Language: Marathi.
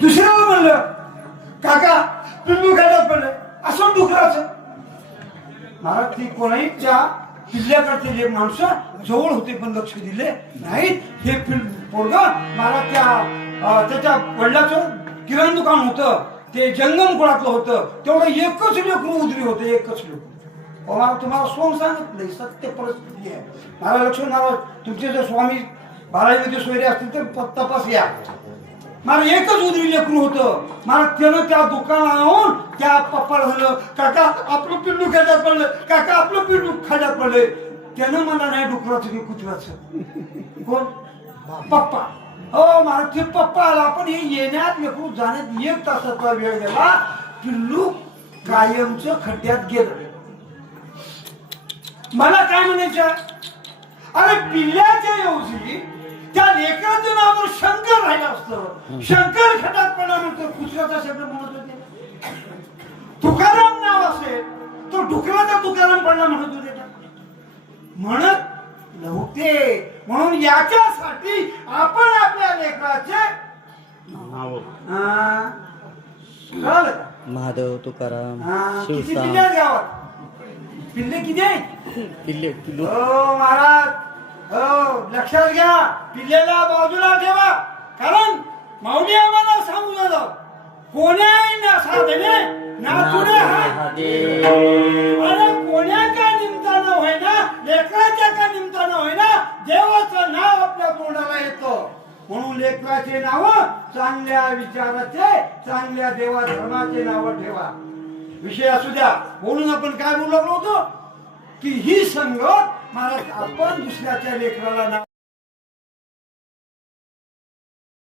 दुसऱ्याला म्हणलं काका पिल्लू खेळत पडलं असं डुकराचं. महाराज ती कोणाही त्या पिल्ल्याकडचे जे माणसं जवळ होते पण लक्ष दिले नाहीत. हे पोरगा महाराज त्याच्या वडिलाचं किराणा दुकान होतं, ते जंगम कुळातलं होतं, तेवढं एकच लेकरू उजरी होतं, एकच लेकरू. मला तुम्हाला सोंग सांगितलंय, सत्य परिस्थिती आहे. महाराज लक्ष्मण महाराज तुमचे जर स्वामी 12 सोयरे असतील तर तपास या. मला एकच उजवी लेकरू होतं. मला त्यानं त्या दुकानाहून त्या पप्पाला झालं काका आपलं पिल्लू खाड्यात पडलं, काका आपलं पिल्लू खाड्यात पडलंय. त्यानं मला नाही डुकराचं की कुत्र्याचं. कोण? पप्पा. हो मला ते पप्पा आला, पण हे येण्यात लेकरू जाण्यात 1 तासाचा वेळ गेला. पिल्लू कायमचं खड्ड्यात गेलं. मला काय म्हणायचं, अरे पिल्ल्याच्या ऐवजी त्या लेकराचं नाव शंकर राहिलं असतं. शंकर खड्ड्यात पडल्यानंतर कुत्र्याचा शब्द म्हणत होते. तुकाराम नाव असेल तो डुकराचा तुकाराम पडला म्हणत होते म्हणत नव्हते. म्हणून याच्यासाठी आपण आपल्या लेकराचे महादेव तुकाराम किती पिल्ले गावात? पिल्ले किती आहेत? पिल्ले किलो. हो महाराज, हो लक्षात घ्या, पिल्लेला बाजूला ठेवा. कारण माऊली आम्हाला सांगू झालं कोण्याही ना साधने ना तुडे अरे कोण्याच्या निमित्तानं होईना, लेकराच्या का निमित्तानं होईना, देवाचं नाव आपल्या तोंडाला येतं. म्हणून लेकराचे नाव चांगल्या विचाराचे, चांगल्या देवा धर्माचे नाव ठेवा. विषय असू द्या. बोलून आपण काय बोललो होतो की ही संगत महाराज आपण दुसऱ्याच्या लेकराला